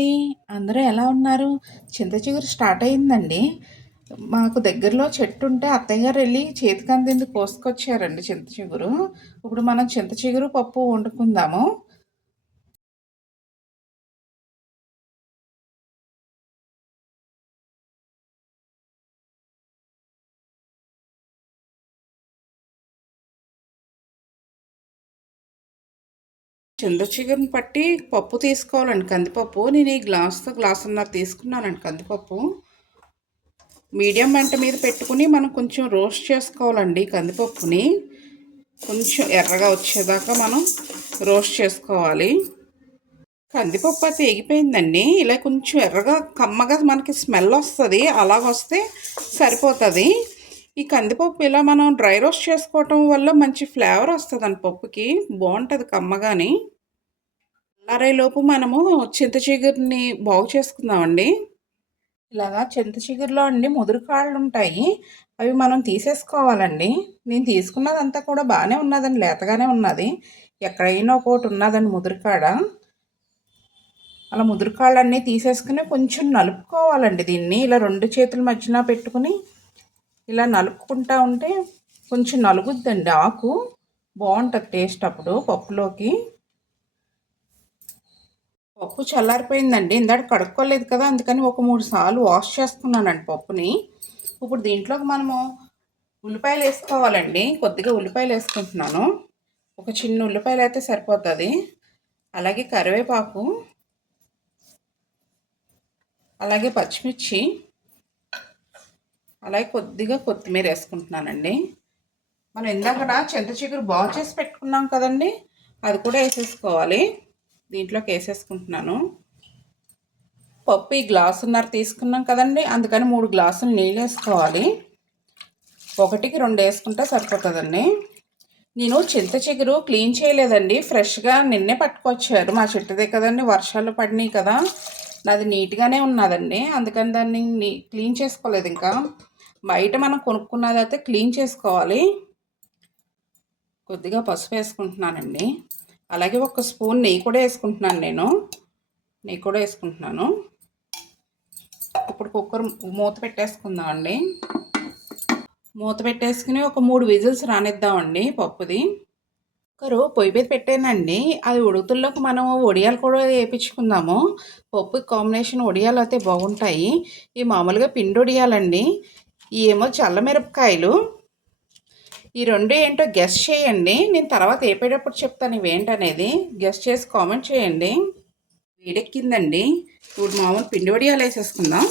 అండి అందరూ ఎలా ఉన్నారు? చింత చిగురు స్టార్ట్ అయిందండి. మాకు దగ్గరలో చెట్టు ఉంటే అత్తయ్య గారు వెళ్ళి చేతికి అందింది కోసుకొచ్చారండి చింత చిగురు. ఇప్పుడు మనం చింత చిగురు పప్పు వండుకుందాము. చంద్రశేఖర్ని పట్టి పప్పు తీసుకోవాలండి కందిపప్పు. నేను ఈ గ్లాస్తో గ్లాసున్నర తీసుకున్నానండి కందిపప్పు. మీడియం మంట మీద పెట్టుకుని మనం కొంచెం రోస్ట్ చేసుకోవాలండి కందిపప్పుని. కొంచెం ఎర్రగా వచ్చేదాకా మనం రోస్ట్ చేసుకోవాలి. కందిపప్పు అయితే ఎగిపోయిందండి ఇలా కొంచెం ఎర్రగా కమ్మగా మనకి స్మెల్ వస్తుంది. అలాగొస్తే సరిపోతుంది. ఈ కందిపప్పు ఇలా మనం డ్రై రోస్ట్ చేసుకోవటం వల్ల మంచి ఫ్లేవర్ వస్తుందండి పప్పుకి. బాగుంటుంది కమ్మగాని. లోపు మనము చింత చిగురిని బాగు చేసుకుందామండి. ఇలాగా చింత చిగురులో అండి ముదురు కాళ్ళు ఉంటాయి అవి మనం తీసేసుకోవాలండి. నేను తీసుకున్నదంతా కూడా బాగానే ఉన్నదండి. లేతగానే ఉన్నది. ఎక్కడైనా ఒకటి ఉన్నదండి ముదురుకాడ. అలా ముదురుకాళ్ళన్నీ తీసేసుకుని కొంచెం నలుపుకోవాలండి దీన్ని. ఇలా రెండు చేతుల మధ్యన పెట్టుకుని ఇలా నలుపుకుంటా ఉంటే కొంచెం నలుగుద్దండి ఆకు. బాగుంటుంది టేస్ట్ అప్పుడు పప్పులోకి. పప్పు చల్లారిపోయిందండి. ఇందాక కడుక్కోలేదు కదా అందుకని ఒక మూడు సార్లు వాష్ చేసుకున్నానండి పప్పుని. ఇప్పుడు దీంట్లోకి మనము ఉల్లిపాయలు వేసుకోవాలండి. కొద్దిగా ఉల్లిపాయలు వేసుకుంటున్నాను. ఒక చిన్న ఉల్లిపాయలు అయితే సరిపోతుంది. అలాగే కరివేపాకు అలాగే పచ్చిమిర్చి అలాగే కొద్దిగా కొత్తిమీర వేసుకుంటున్నానండి. మనం ఇందాక చింత చిగురు బాగు చేసి పెట్టుకున్నాం కదండి అది కూడా వేసేసుకోవాలి. దీంట్లోకి వేసేసుకుంటున్నాను పప్పు ఈ గ్లాసున్నర తీసుకున్నాం కదండి అందుకని మూడు గ్లాసులు నీళ్ళు వేసుకోవాలి. ఒకటికి రెండు వేసుకుంటే సరిపోతుందండి. నేను చింత చిగురు క్లీన్ చేయలేదండి ఫ్రెష్గా నిన్నే పట్టుకొచ్చారు. మా చెట్టుదే కదండి వర్షాలు పడినాయి కదా. నాది నీట్గానే ఉన్నదండి అందుకని దాన్ని క్లీన్ చేసుకోలేదు ఇంకా. బయట మనం కొనుక్కున్నది అయితే క్లీన్ చేసుకోవాలి. కొద్దిగా పసుపు వేసుకుంటున్నానండి. అలాగే ఒక స్పూన్ నెయ్యి కూడా వేసుకుంటున్నాను నేను. నెయ్యి కూడా వేసుకుంటున్నాను. ఇప్పుడు కుక్కర్ మూత పెట్టేసుకుందామండి. మూత పెట్టేసుకుని ఒక మూడు విజిల్స్ రానిద్దామండి పప్పుది. కుక్కరు పొయ్యి మీద పెట్టానండి. అది ఉడుకుతుల్లోకి మనం ఒడియాలు కూడా వేయించుకుందాము పప్పు కాంబినేషన్ వడియాలు అయితే బాగుంటాయి. ఈ మామూలుగా పిండి ఒడియాలండి. ఏమో చల్లమిరపకాయలు ఈ రెండు ఏంటో గెస్ చేయండి. నేను తర్వాత వేపేటప్పుడు చెప్తాను ఇవేంటనేది. గెస్ చేసి కామెంట్ చేయండి. వేడెక్కిందండి. ఇప్పుడు మామూలు పిండి వడియాలు వేసేసుకుందాం.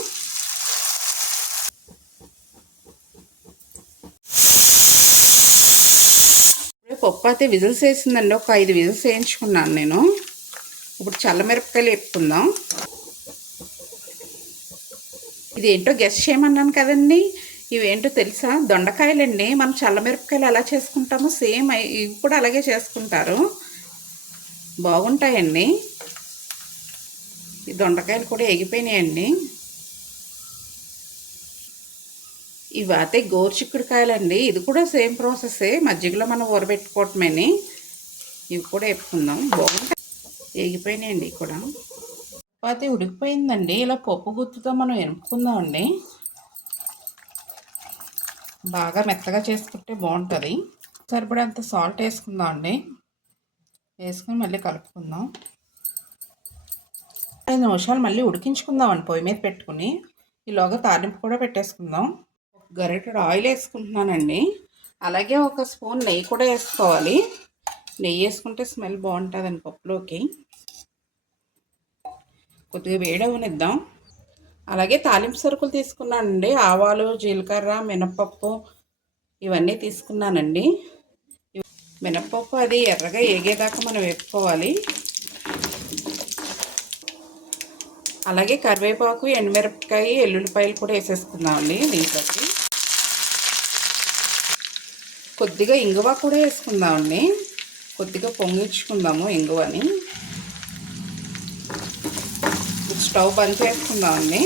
పప్పు అయితే విజిల్స్ వేసిందండి. ఒక ఐదు విజిల్స్ వేయించుకున్నాను నేను. ఇప్పుడు చల్లమిరపకాయలు వేపుకుందాం. ఇదేంటో గెస్ చేయమన్నాను కదండి. ఇవేంటో తెలుసా? దొండకాయలండి. మనం చల్లమిరపకాయలు ఎలా చేసుకుంటామో. సేమ్ ఇవి కూడా అలాగే చేసుకుంటారు. బాగుంటాయండి. ఈ దొండకాయలు కూడా ఎగిపోయినాయండి. ఇవి అయితే గోరుచిక్కుడుకాయలండి ఇది కూడా సేమ్ ప్రాసెసే. మజ్జిగలో మనం ఊరబెట్టుకోవటమేని. ఇవి కూడా వేపుకుందాం. బాగుంటాయి. ఎగిపోయినాయండి కూడా అయితే ఉడికిపోయిందండి. ఇలా పప్పు గుత్తుతో మనం ఎనుపుకుందామండి. బాగా మెత్తగా చేసుకుంటే బాగుంటుంది. సరిపడేంత సాల్ట్ వేసుకుందాం అండి. వేసుకుని మళ్ళీ కలుపుకుందాం. ఐదు నిమిషాలు మళ్ళీ ఉడికించుకుందాం పొయ్యి మీద పెట్టుకుని. ఈలోగా తాలింపు కూడా పెట్టేసుకుందాం. ఒక గరిటెడు ఆయిల్ వేసుకుంటున్నానండి. అలాగే ఒక స్పూన్ నెయ్యి కూడా వేసుకోవాలి. నెయ్యి వేసుకుంటే స్మెల్ బాగుంటుందండి పప్పులోకి. కొద్దిగా వేడవనిద్దాం. అలాగే తాలింపు సరుకులు తీసుకున్నానండి. ఆవాలు జీలకర్ర మినప్పప్పు ఇవన్నీ తీసుకున్నానండి. మినప్పప్పు అది ఎర్రగా ఏగేదాకా మనం వేపుకోవాలి. అలాగే కరివేపాకు ఎండుమిరపకాయ ఎల్లుల్లిపాయలు కూడా వేసేసుకుందామండి దీంట్లోకి కొద్దిగా ఇంగువ కూడా వేసుకుందామండి. కొద్దిగా పొంగించుకుందాము ఇంగువని. స్టవ్ బంద్ చేసుకుందాం అండి.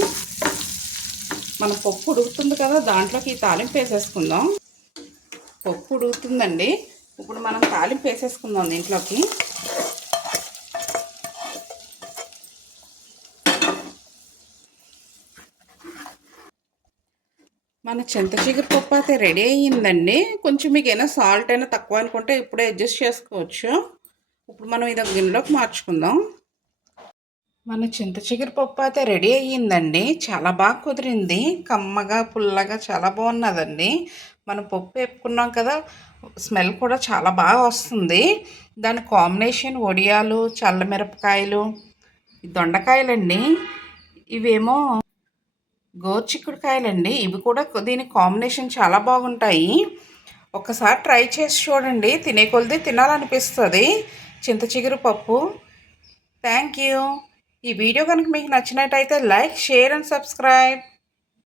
మన పప్పు ఉడుకుతుంది కదా దాంట్లోకి ఈ తాలింపు వేసేసుకుందాం. పప్పు ఉడుకుతుందండి. ఇప్పుడు మనం తాలింపు వేసేసుకుందాం దీంట్లోకి. మన చింత పప్పు అయితే రెడీ అయ్యిందండి. కొంచెం మీకు ఏమైనా సాల్ట్ అయినా తక్కువ అనుకుంటే ఇప్పుడే అడ్జస్ట్ చేసుకోవచ్చు. ఇప్పుడు మనం ఇది గిన్నెలోకి మార్చుకుందాం. మన చింత చిగురు పప్పు అయితే రెడీ అయ్యిందండి. చాలా బాగా కుదిరింది. కమ్మగా పుల్లగా చాలా బాగున్నదండి. మనం పప్పు వేపుకున్నాం కదా స్మెల్ కూడా చాలా బాగా వస్తుంది. దాని కాంబినేషన్ ఒడియాలు చల్లమిరపకాయలు దొండకాయలండి. ఇవేమో గోరుచిక్కుడుకాయలండి. ఇవి కూడా దీని కాంబినేషన్ చాలా బాగుంటాయి. ఒకసారి ట్రై చేసి చూడండి. తినే కొలిది తినాలనిపిస్తుంది. చింత చిగురు పప్పు. Thank you. ఈ వీడియో కనుక మీకు నచ్చినట్టయితే లైక్ షేర్ అండ్ సబ్స్క్రైబ్.